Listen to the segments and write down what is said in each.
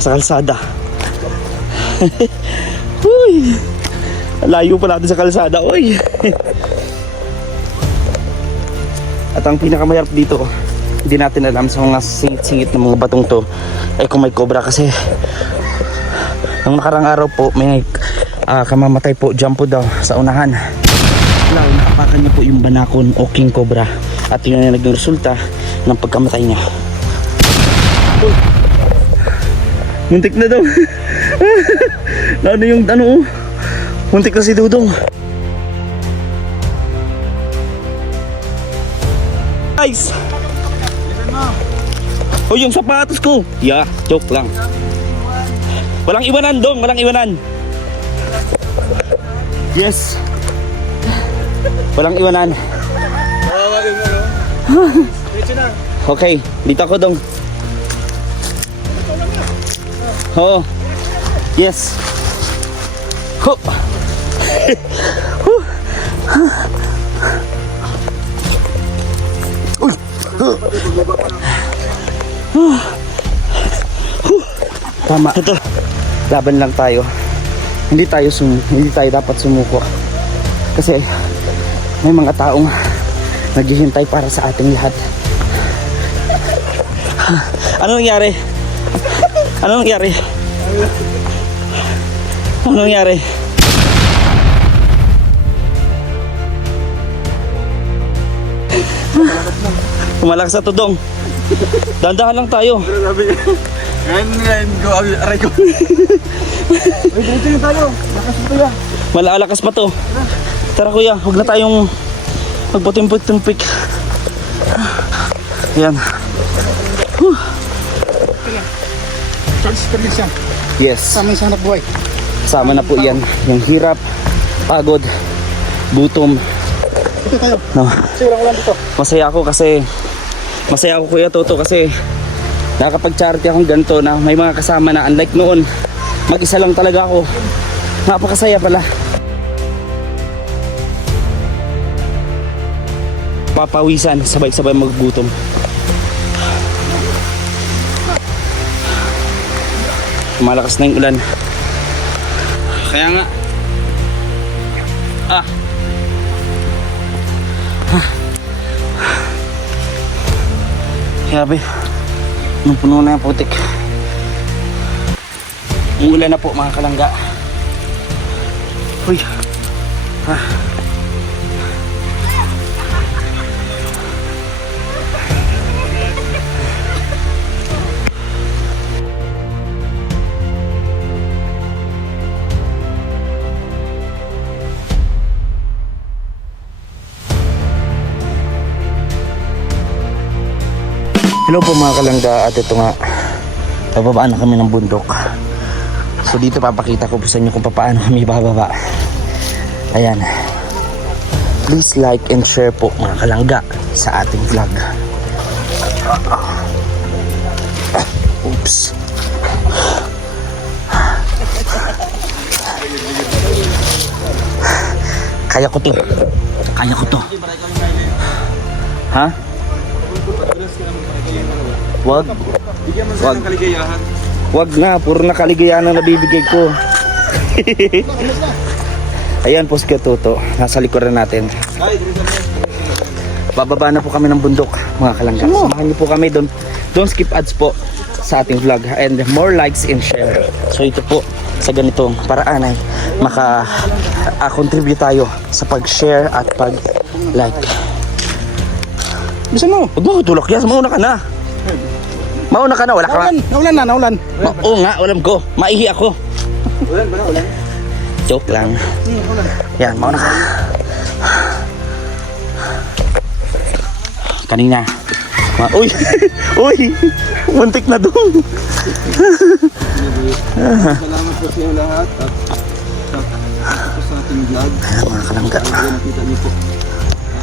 sa kalsada. Uy, layo pa natin sa kalsada, uy. At ang pinakamahirap dito, hindi natin alam sa mga singit-singit ng mga batong to ay kung may cobra, kasi nung nakarang araw po may kamamatay po dyan po daw sa unahan. Naapakan niya po yung banakon o king cobra, at yun na naging resulta ng pagkamatay niya. Muntik na daw. Ano yung muntik na si Dudong. Guys, oh, yung sapatos ko. Yeah, joke lang. Walang iwanan dong, walang iwanan. Yes. Walang iwanan. Okay, dito ako dong. Oh. Yes. Ho. Tama. Ito. Laban lang tayo. Hindi tayo dapat sumuko. Kasi may mga taong naghihintay para sa ating lahat. Ano nangyari? Ano nangyari? Ano nangyari? Kumalakas sa tudong. Dandahan lang tayo. Ngayon, go, aray ko. Ay, dito yung tayo. Lakas pa ya. Malakas pa to. Tara kuya, huwag na tayong magpatumpik-tumpik. Ayan. Charles Perlis yan. Yes. Sama yung hanap buhay. Sama na po yan. Yung hirap, pagod, gutom. Dito tayo. No. Kasi walang dito. Masaya ako Kuya Toto, kasi nakapag-charity akong ganito na may mga kasama na, unlike noon, mag-isa lang talaga ako. Napakasaya pala. Papawisan, sabay-sabay maggutom. Malakas na yung ulan. Kaya nga Grabe, puno na yung putik. Umuulan na po mga kalangga. Uy. Hello po mga kalangga, at ito nga, bababaan na kami ng bundok. So dito papakita ko po sa inyo kung paano kami bababa. Ayan. Please like and share po mga kalangga sa ating vlog. Oops. Kaya ko to. Kaya ko to. Ha? Wag. Wag. Wag na, puro na kaligayahan ang nabibigay ko. Ayan po si Toto, nasa likuran natin. Bababa na po kami ng bundok mga kalangga. Samahan niyo po kami, don't skip ads po sa ating vlog, and more likes and share. So ito po, sa ganitong paraan ay maka-contribute tayo sa pag-share at pag-like. Bisa mo, huwag mo tulak yan, mauna ka na. Mauna ka na, wala ka. Naulan. Oo nga, alam ko. Maihi ako. Ulan. Joke lang. Yan, mauna ka. Kanina. Uy! Uy! Muntik na doon. Salamat po sa lahat at sa ating vlog. Mga kalangga. Nakita niyo po,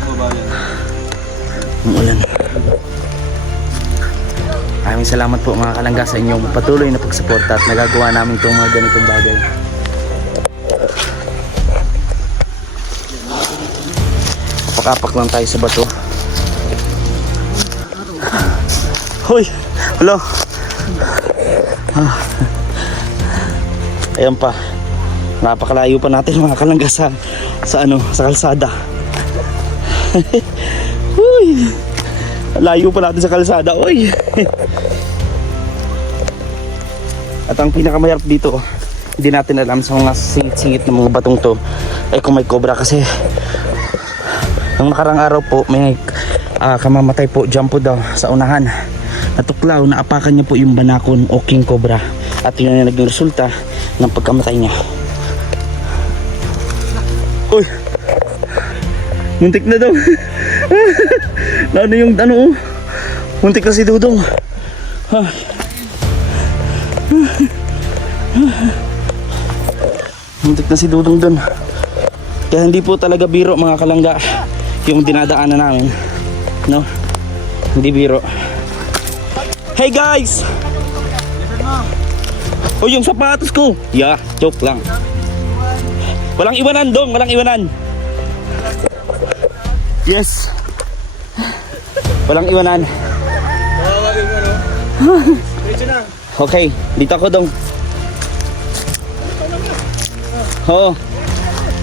kababayan. Umulan. Maraming salamat po mga kalangga sa inyong patuloy na pagsuporta at nagagawa namin itong mga ganitong bagay. Pakapak lang tayo sa bato. Hoy! Hello! Ayan pa. Napakalayo pa natin mga kalangga sa kalsada. Uy. Layo pa natin sa kalsada, oy. At ang pinakamahirap dito, hindi natin alam sa mga singit-singit ng mga batong to ay kung may cobra, kasi nung nakarang araw po may kamamatay po dyan po daw sa unahan. Natuklaw, naapakan niya po yung banakon o king cobra, at yun ang naging resulta ng pagkamatay niya. Uy, muntik na daw. Lalo yung muntik na si Dudong. Muntik na si Dudong dun. Kaya hindi po talaga biro mga kalangga yung dinadaanan namin, no? Hindi biro. Hey guys! Oh, yung sapatos ko. Yeah, joke lang. Walang iwanan dong, walang iwanan. Yes. Walang iwanan. Okay, dito ako dong. Oo.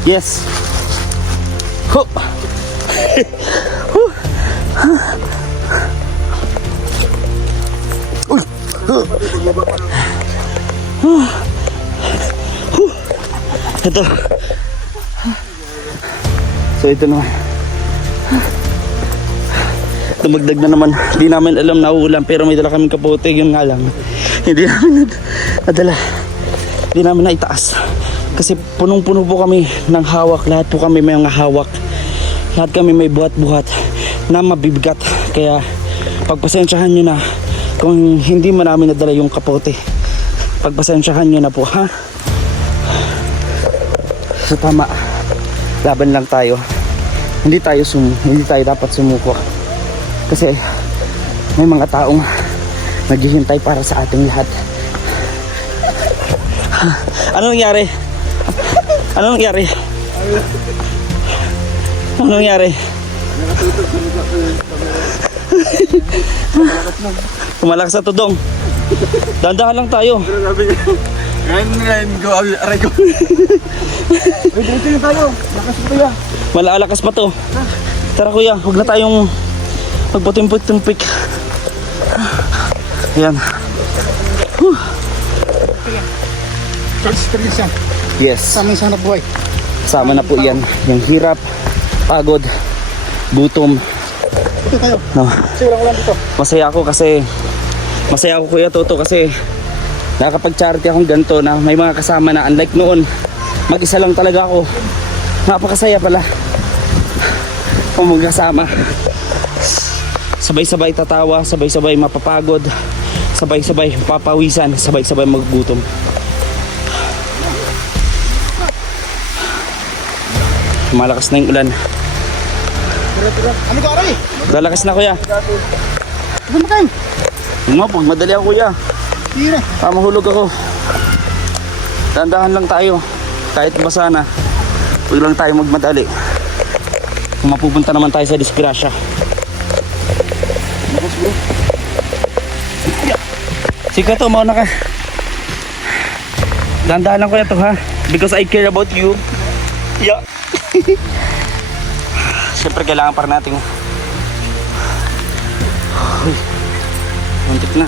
Yes. Ho. Uy. Ito. So ito naman. Dumagdag na naman. Hindi namin alam na uulan, pero may dala kaming kapote. Yun nga lang, hindi namin nadala. Hindi namin naitaas kasi punong-puno po kami ng hawak. Lahat po kami may mga hawak. Lahat kami may buhat-buhat na mabibigat. Kaya pagpasensyahan nyo na kung hindi mo namin nadala yung kapote. Pagpasensyahan nyo na po, ha? So tama, laban lang tayo. Hindi tayo dapat sumuko, kasi may mga taong naghihintay para sa ating lahat. Ano nangyari? Ano nangyari? Ano nangyari? Kumalakas na tudong. Dandahan lang tayo. Ngayon, go, aray ko. Uy, dito na tayo. Lakas pa kuya. Malalakas pa to. Tara kuya, huwag na tayong magputimpik-timpik. Ayan. Experience yan. Yes. Sama yung sanap buhay. Sama na po yan. Yung hirap, pagod, gutom. Dito tayo. No. Kasi walang ulan dito. Masaya ako kuya Toto, kasi nakapag-charity akong ganito na may mga kasama na, unlike noon mag-isa lang talaga ako. Napakasaya pala kung magkasama. Sabay-sabay tatawa, sabay-sabay mapapagod, sabay-sabay papawisan, sabay-sabay maggutom. Malakas na yung ulan. Ano ka, aray? Lalakas na kuya. Ano kayo? Pag madali ako kuya. Tira. Mahulog ako. Dandahan lang tayo. Kahit basa na, huwag lang tayo magmadali. Kung mapupunta naman tayo sa disgrasya. Sige to, mauna ka. Dandahan lang kuya to, ha? Because I care about you. Yeah. Siyempre kailangan para natin. Uy, muntik na.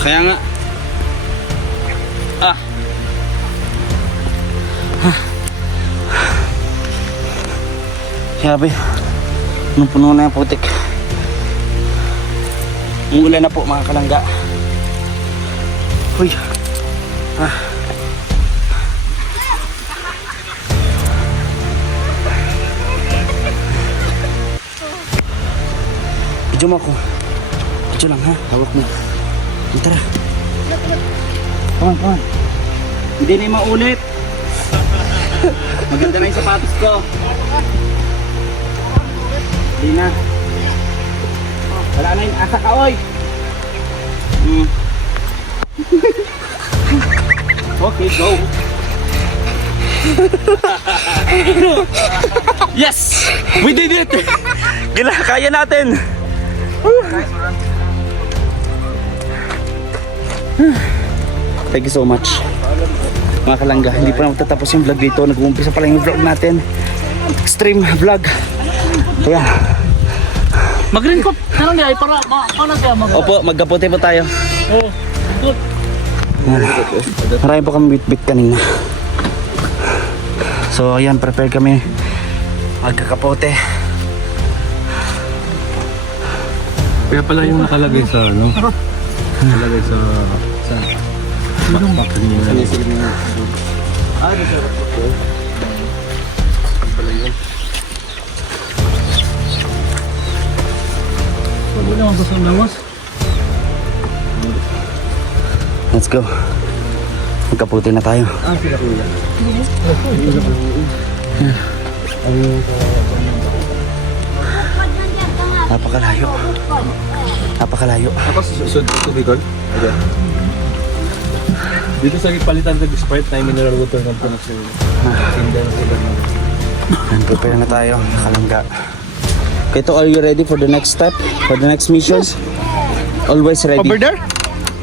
Kaya nga. Grabe, puno na yung putik. Umuulan na po mga kalangga. Uy. Video mo ako. Video lang ha, hawak mo. Tara. Come on. Hindi na yung maulit. Maganda na yung sapatos ko. Hindi na. Wala na yung asa ka, oy. Okay, go. Yes! We did it! Kaya natin! Thank you so much. Mga kalangga, hindi pa na matatapos yung vlog dito. Nag-uumpisa pa lang yung vlog natin. Extreme vlog. Kaya, Mag-raincoat na lang guys para paano kaya opo, magkaputi po tayo. Oh, good. Marami po kami bit-bit kanina. So ayan, prepare kami. Magkakapote. Kaya pala yung nakalagay sa ano? Nakalagay sa backpack niya. Wala naman gusto ng lawas. Let's go. Magkaputi na tayo. Sila kuya. Napakalayo. Napakalayo. Tapos susod ko Bicol. Dito sa palitan ng Sprite na mineral water ng puno sa Sinda na sila. And prepare na tayo. Kalangga. Kito, are you ready for the next step? For the next missions? Always ready. Over there?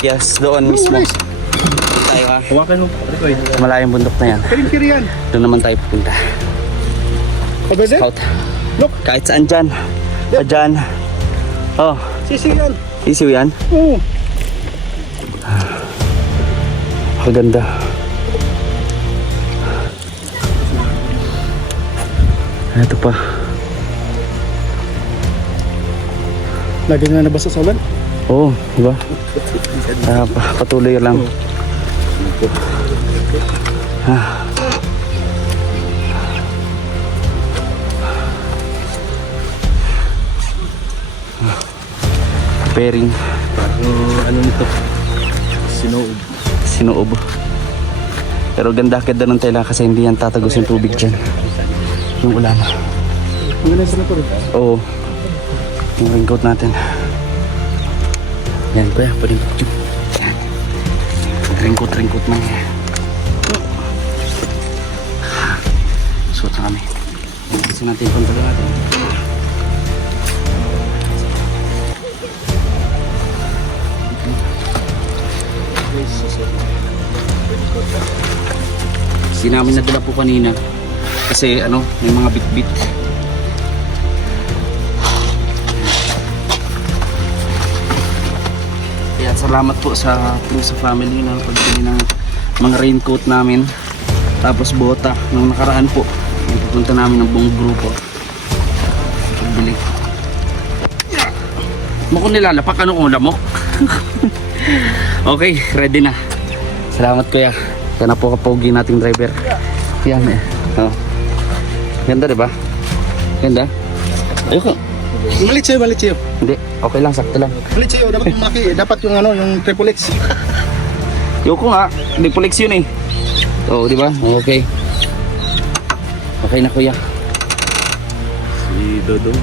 Yes, doon mismo. Tayo ha. Hawakan mo. Malayang bundok na yan. Kiri yan. Doon naman tayo pupunta. Over there? Scout. Look. Kahit saan dyan. Pa dyan. Oh, Sisi yan. isiw yan. Oo. Maganda. Ito pa. Lagi na nabasa sa ulan. Oo, diba? Patuloy lang. Preparing. Ano nito? Sinoob. Sinuob. Pero ganda agad ng tela kasi hindi yan tatagos yung tubig dyan. Yung ulan. Ang ganda sa ito. Oo. Yung raincoat natin. Yan kuya, pwede po. Yan. Raincoat na yan. Suot na kami. Kasi natin yung pantalo natin. Kasi namin nadala po kanina. Kasi ano, may mga bit-bit. Kaya salamat po sa family na pagbili ng mga raincoat namin. Tapos bota nung nakaraan po. Yung pupunta namin ng buong grupo. Pagbili. Mukha nilalapak, ano kung lamok? Okay, ready na. Salamat kuya. Yan na po kapogi nating driver. Yan eh. Oh. Ganda diba? Ganda? Ayoko. Malit sa'yo. Hindi, okay lang, sakto lang. Malit sa'yo, dapat yung maki, dapat yung ano, yung triple X. Ayoko nga, hindi pulex yun eh. Oo, di ba? Okay. Okay na kuya. Si Dodong.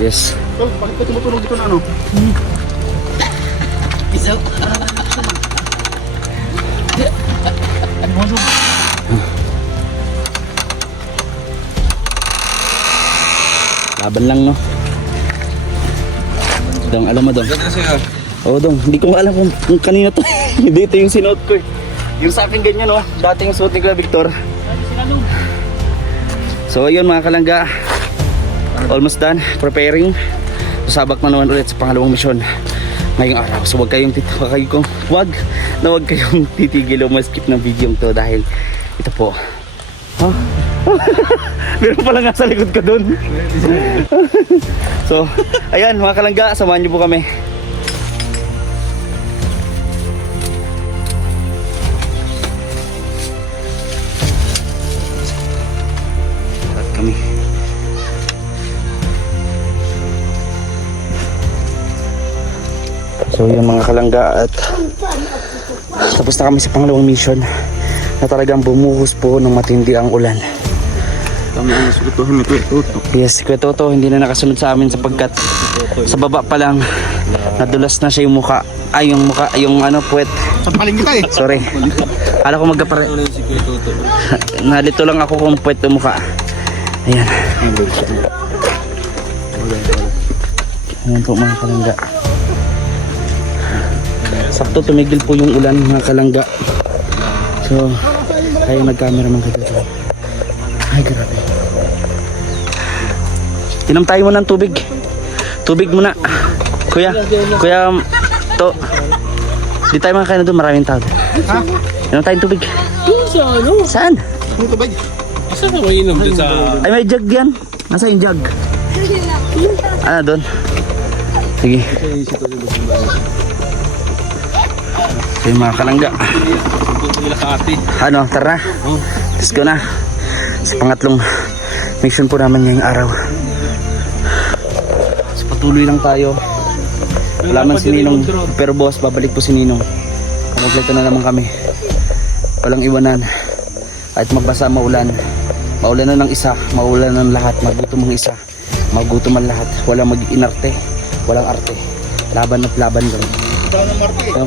Yes. Oh, bakit ka tumutunog dito na ano? Laban lang no. Dong, alam mo dong. Ganda sa'yo. Oo dong, hindi ko nga alam kung kanina to. Hindi ito yung sinuot ko eh. Yung sa akin ganyan oh, dating suot ni Kuya Victor. So ayun mga kalangga, almost done, preparing. Sasabak na naman ulit sa pangalawang misyon ngayong araw. So huwag kayong titigil o ma-skip ng video to dahil ito po. Huh? Meron pala nga sa likod ko dun. So ayan mga kalangga, samahan niyo po kami. Kami. So yun mga kalangga, at tapos na kami sa pangalawang mission na talagang bumuhos po ng matindi ang ulan. Kami ang nasutuhin ni Kuya Toto. Yes, Kuya Toto, hindi na nakasunod sa amin sapagkat sa baba pa lang nadulas na siya yung muka. Ay, yung muka, yung ano, puwet. Sampaling kita eh. Sorry. Kala ko magkapare. Ano si Kuya Toto? Nalito lang ako kung puwet yung muka. Ayan. Ayan po mga kalangga. Sakto tumigil po yung ulan mga kalangga. So, tayo nag-cameraman kayo. Ay, grabe. Inom tayo muna ng tubig. Tubig muna. Kuya, to. Di tayo makakain na doon, maraming tao. Ha? Inom tayong tubig. Sa ano? Saan? Ano to ba? Saan ka mainom dyan sa... Ay, may jug yan. Nasa yung jug? Ano doon? Sige. So yung mga kalangga. Nila sa ate. Ano, tara na. Let's go na. Sa pangatlong mission po naman ngayong araw. So patuloy lang tayo. Wala man si Ninong. Pero boss, babalik po si Ninong. Kamumpleto na naman kami. Walang iwanan. Kahit magbasa, maulan. Maulan na ng isa, maulan ng lahat. Magutom ang isa, magutom ang lahat. Walang mag-inarte, walang arte. Laban at laban lang. So,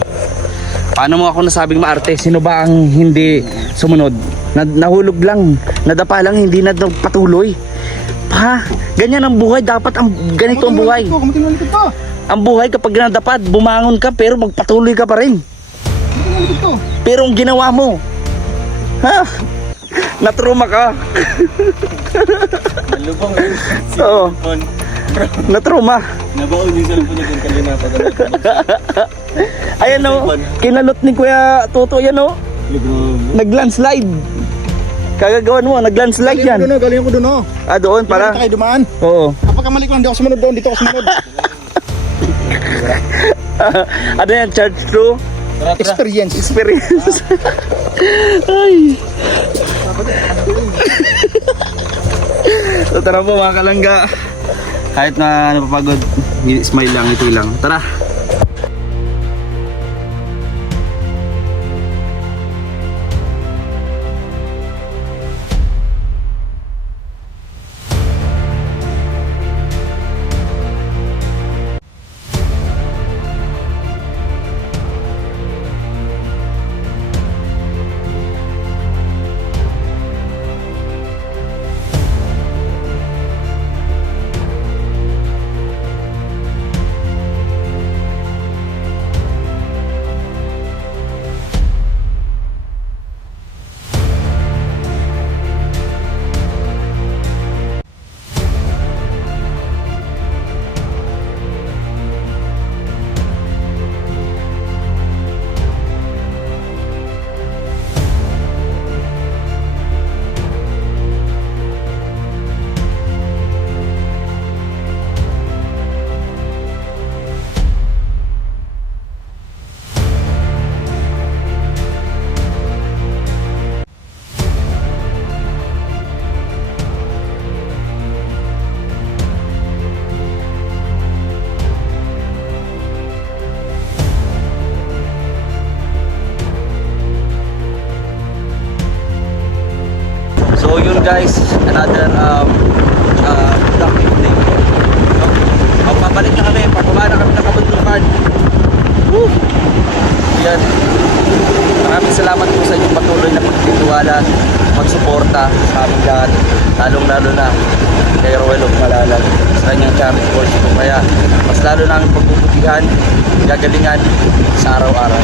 paano mo ako nasabing maarte? Sino ba ang hindi sumunod? Nahulog lang, nadapa lang, hindi na patuloy. Pa, ganyan ang buhay. Dapat ang ganito ang buhay. Kamating malikot to. Ang buhay kapag nadapat, bumangon ka pero magpatuloy ka pa rin. Kamating malikot to. Pero ang ginawa mo, ha? Natruma ka. Malubong eh. Oo. Natruma. Nabaon yung cellphone niya kung kanina pa. Ayan o, kinalot ni Kuya Toto yan o. Nag-landslide. Kagagawan mo, nag-landslide yan. Galing ko doon oh. Ah, doon Para pala. tayo dumaan. Oo. Kapag kamali ko, hindi ako sumunod doon. Dito ako sumunod. Ano yan, charge through Experience. experience. Ay. So tara po mga kalangga. Kahit na napapagod, smile lang, ito lang. Tara. So yun guys, another productive day. So, pabalik na kami, pababa na kami ng kabundukan. Woo! Yan. Maraming salamat po sa inyong patuloy na pagtitiwala at magsuporta sa aming lahat. Lalong-lalo na kay Roel of Malalag sa kanyang charity course po. Kaya mas lalo namin pagbubutihan, gagalingan sa araw-araw.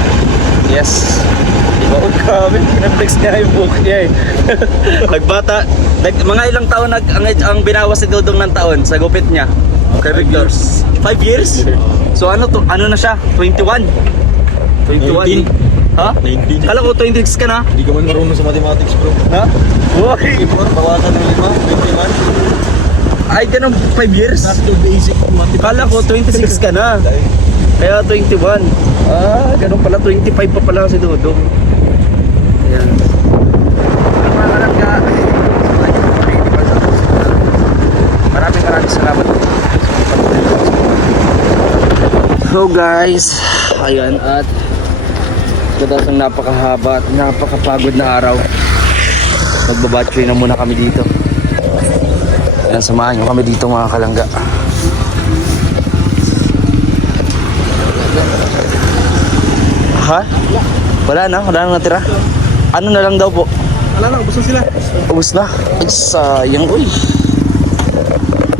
Yes. Diba? Oh, grabe. Pinaflex niya yung book niya eh. Nagbata. Mga ilang taon ang binawas si Dodong ng taon sa gupit niya. Kay Victor. 5 years? So ano to? Ano na siya? 21? 21? Ha? 19. Kala ko 26 ka na? Hindi ka man marunong sa mathematics bro. Ha? Uy! Bawasan ng 5, 21. Ay, ganun 5 years? That's the basic mathematics. Kala ko 26 ka na. Kaya 21. Ah, ganun pala. 25 pa pala si Dodong. Ayan. Mga kalangga. Maraming salamat. So guys, ayan at kadasang napakahaba at napakapagod na araw. Magbabatchoy na muna kami dito. Yan, samahan nyo kami dito mga kalangga. Ha? Wala na natira. Ano na lang daw po? Wala na, ubos na sila. Ubus na? Ay, sayang, uy.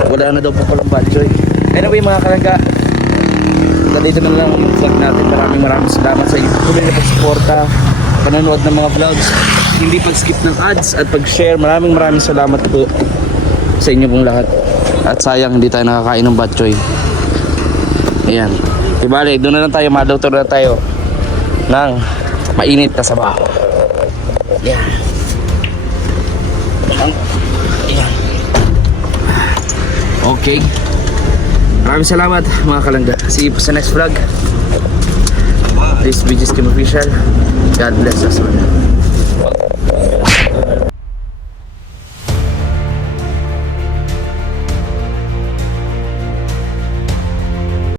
Wala na daw po palang batchoy. Anyway mga kalangga, dito na lang yung vlog natin. Maraming salamat sa inyo patuloy na pagsuporta, panonood ng mga vlogs, hindi pag-skip ng ads at pag-share. Maraming salamat po sa inyo pong lahat. At sayang hindi tayo nakakain ng batchoy. Ayan. Ibalik, doon na lang tayo, madoktor na tayo ng mainit na sabaw. Ayan. Ayan. Okay. Maraming salamat mga kalangga. See you po sa next vlog. This is Kim Official. God bless us all.